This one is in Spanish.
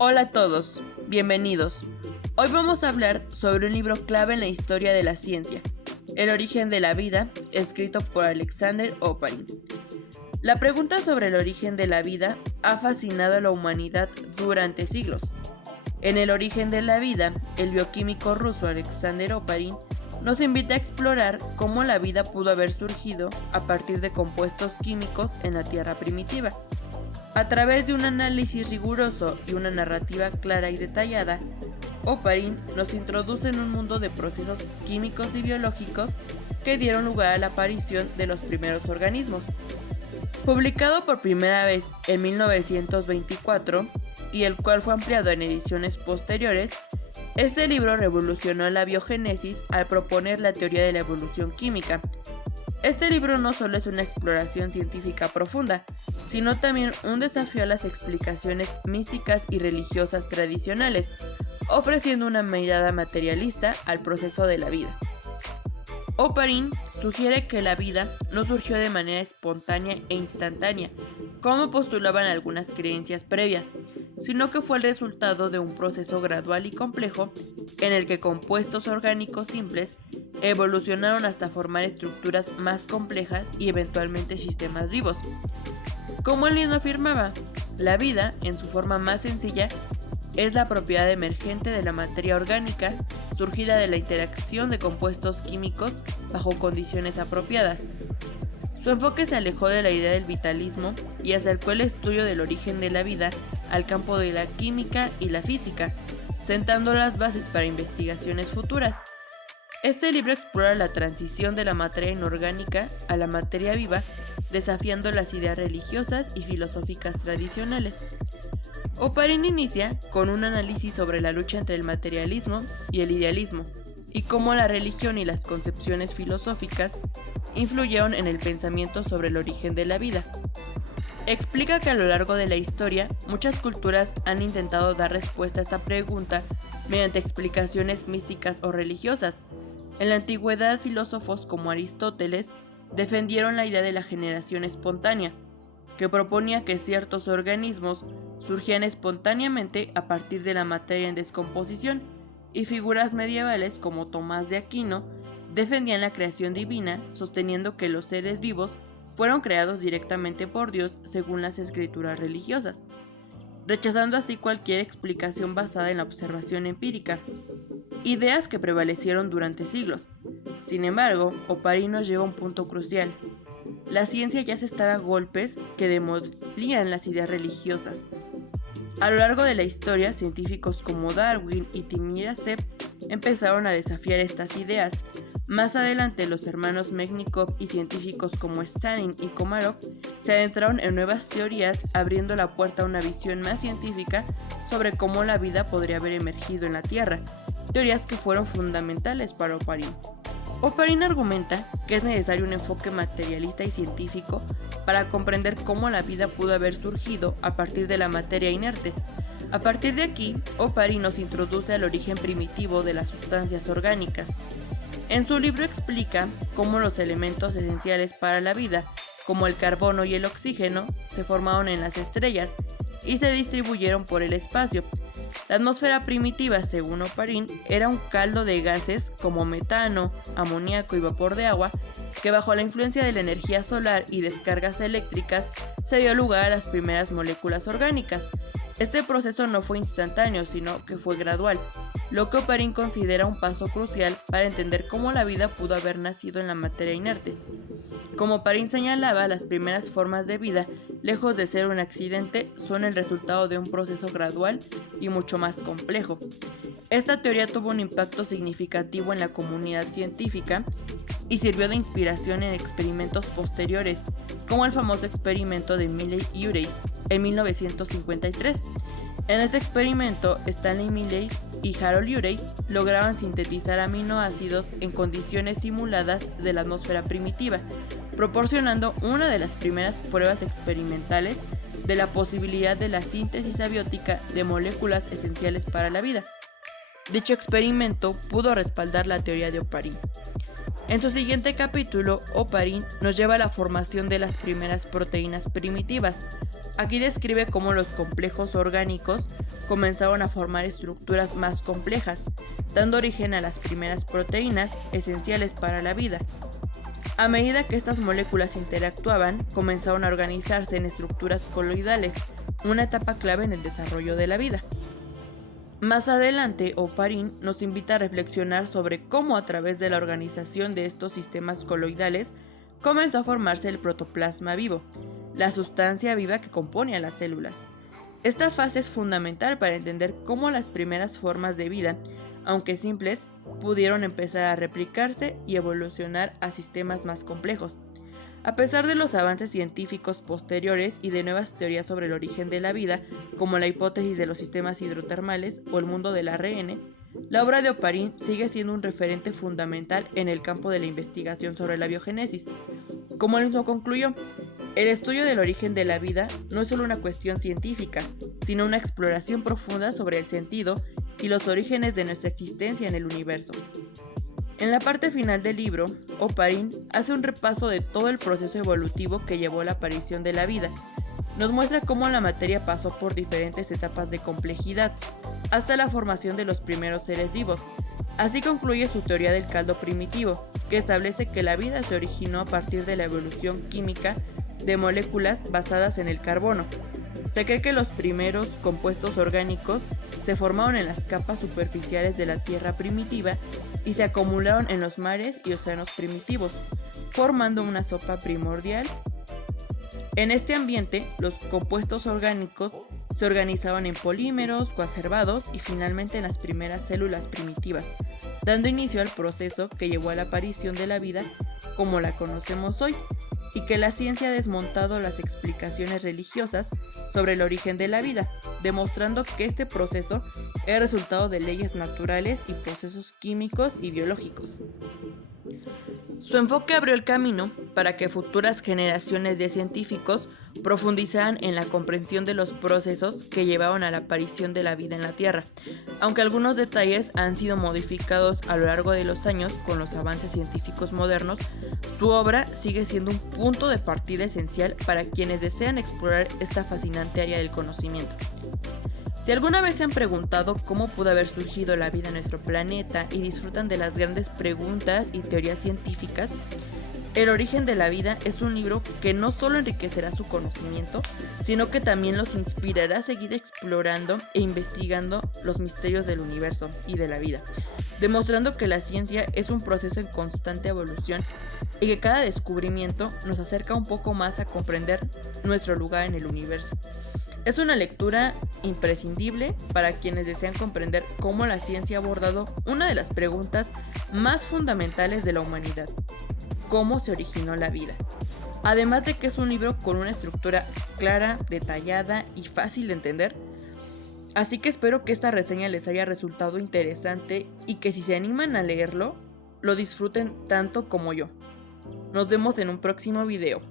Hola a todos, bienvenidos. Hoy vamos a hablar sobre un libro clave en la historia de la ciencia, El origen de la vida, escrito por Alexander Oparin. La pregunta sobre el origen de la vida ha fascinado a la humanidad durante siglos. En El origen de la vida, el bioquímico ruso Alexander Oparin nos invita a explorar cómo la vida pudo haber surgido a partir de compuestos químicos en la Tierra primitiva. A través de un análisis riguroso y una narrativa clara y detallada, Oparin nos introduce en un mundo de procesos químicos y biológicos que dieron lugar a la aparición de los primeros organismos. Publicado por primera vez en 1924 y el cual fue ampliado en ediciones posteriores, este libro revolucionó la biogénesis al proponer la teoría de la evolución química. Este libro no solo es una exploración científica profunda, sino también un desafío a las explicaciones místicas y religiosas tradicionales, ofreciendo una mirada materialista al proceso de la vida. Oparin sugiere que la vida no surgió de manera espontánea e instantánea, como postulaban algunas creencias previas, sino que fue el resultado de un proceso gradual y complejo en el que compuestos orgánicos simples evolucionaron hasta formar estructuras más complejas y eventualmente sistemas vivos. Como él mismo afirmaba, la vida, en su forma más sencilla, es la propiedad emergente de la materia orgánica surgida de la interacción de compuestos químicos bajo condiciones apropiadas. Su enfoque se alejó de la idea del vitalismo y acercó el estudio del origen de la vida al campo de la química y la física, sentando las bases para investigaciones futuras. Este libro explora la transición de la materia inorgánica a la materia viva, desafiando las ideas religiosas y filosóficas tradicionales. Oparin inicia con un análisis sobre la lucha entre el materialismo y el idealismo, y cómo la religión y las concepciones filosóficas influyeron en el pensamiento sobre el origen de la vida. Explica que a lo largo de la historia, muchas culturas han intentado dar respuesta a esta pregunta mediante explicaciones místicas o religiosas. En la antigüedad, filósofos como Aristóteles defendieron la idea de la generación espontánea, que proponía que ciertos organismos surgían espontáneamente a partir de la materia en descomposición, y figuras medievales como Tomás de Aquino defendían la creación divina, sosteniendo que los seres vivos fueron creados directamente por Dios según las escrituras religiosas, rechazando así cualquier explicación basada en la observación empírica, ideas que prevalecieron durante siglos. Sin embargo, Oparin nos lleva a un punto crucial. La ciencia ya se estaba a golpes que demolían las ideas religiosas. A lo largo de la historia, científicos como Darwin y Timiryazev empezaron a desafiar estas ideas. Más adelante, los hermanos Mednikov y científicos como Stalin y Komarov se adentraron en nuevas teorías, abriendo la puerta a una visión más científica sobre cómo la vida podría haber emergido en la Tierra, teorías que fueron fundamentales para Oparin. Oparin argumenta que es necesario un enfoque materialista y científico para comprender cómo la vida pudo haber surgido a partir de la materia inerte. A partir de aquí, Oparin nos introduce al origen primitivo de las sustancias orgánicas. En su libro explica cómo los elementos esenciales para la vida, como el carbono y el oxígeno, se formaron en las estrellas y se distribuyeron por el espacio. La atmósfera primitiva, según Oparin, era un caldo de gases como metano, amoníaco y vapor de agua, que bajo la influencia de la energía solar y descargas eléctricas se dio lugar a las primeras moléculas orgánicas. Este proceso no fue instantáneo, sino que fue gradual, lo que Oparin considera un paso crucial para entender cómo la vida pudo haber nacido en la materia inerte. Como Oparin señalaba, las primeras formas de vida, lejos de ser un accidente, son el resultado de un proceso gradual y mucho más complejo. Esta teoría tuvo un impacto significativo en la comunidad científica y sirvió de inspiración en experimentos posteriores, como el famoso experimento de Milley-Urey en 1953. En este experimento, Stanley Milley y Harold Urey lograron sintetizar aminoácidos en condiciones simuladas de la atmósfera primitiva, proporcionando una de las primeras pruebas experimentales de la posibilidad de la síntesis abiótica de moléculas esenciales para la vida. Dicho experimento pudo respaldar la teoría de Oparin. En su siguiente capítulo, Oparin nos lleva a la formación de las primeras proteínas primitivas. Aquí describe cómo los complejos orgánicos comenzaron a formar estructuras más complejas, dando origen a las primeras proteínas esenciales para la vida. A medida que estas moléculas interactuaban, comenzaron a organizarse en estructuras coloidales, una etapa clave en el desarrollo de la vida. Más adelante, Oparin nos invita a reflexionar sobre cómo a través de la organización de estos sistemas coloidales comenzó a formarse el protoplasma vivo, la sustancia viva que compone a las células. Esta fase es fundamental para entender cómo las primeras formas de vida, aunque simples, pudieron empezar a replicarse y evolucionar a sistemas más complejos. A pesar de los avances científicos posteriores y de nuevas teorías sobre el origen de la vida, como la hipótesis de los sistemas hidrotermales o el mundo del ARN, la obra de Oparin sigue siendo un referente fundamental en el campo de la investigación sobre la biogénesis. Como él mismo concluyó, el estudio del origen de la vida no es solo una cuestión científica, sino una exploración profunda sobre el sentido y los orígenes de nuestra existencia en el universo. En la parte final del libro, Oparin hace un repaso de todo el proceso evolutivo que llevó a la aparición de la vida. Nos muestra cómo la materia pasó por diferentes etapas de complejidad, hasta la formación de los primeros seres vivos. Así concluye su teoría del caldo primitivo, que establece que la vida se originó a partir de la evolución química de moléculas basadas en el carbono. Se cree que los primeros compuestos orgánicos se formaron en las capas superficiales de la Tierra primitiva y se acumularon en los mares y océanos primitivos, formando una sopa primordial. En este ambiente, los compuestos orgánicos se organizaban en polímeros, coacervados y finalmente en las primeras células primitivas, dando inicio al proceso que llevó a la aparición de la vida como la conocemos hoy, y que la ciencia ha desmontado las explicaciones religiosas sobre el origen de la vida, demostrando que este proceso es resultado de leyes naturales y procesos químicos y biológicos. Su enfoque abrió el camino para que futuras generaciones de científicos profundizaran en la comprensión de los procesos que llevaron a la aparición de la vida en la Tierra, aunque algunos detalles han sido modificados a lo largo de los años con los avances científicos modernos. Su obra sigue siendo un punto de partida esencial para quienes desean explorar esta fascinante área del conocimiento. Si alguna vez se han preguntado cómo pudo haber surgido la vida en nuestro planeta y disfrutan de las grandes preguntas y teorías científicas, El origen de la vida es un libro que no solo enriquecerá su conocimiento, sino que también los inspirará a seguir explorando e investigando los misterios del universo y de la vida, demostrando que la ciencia es un proceso en constante evolución y que cada descubrimiento nos acerca un poco más a comprender nuestro lugar en el universo. Es una lectura imprescindible para quienes desean comprender cómo la ciencia ha abordado una de las preguntas más fundamentales de la humanidad: ¿cómo se originó la vida? Además de que es un libro con una estructura clara, detallada y fácil de entender. Así que espero que esta reseña les haya resultado interesante y que si se animan a leerlo, lo disfruten tanto como yo. Nos vemos en un próximo video.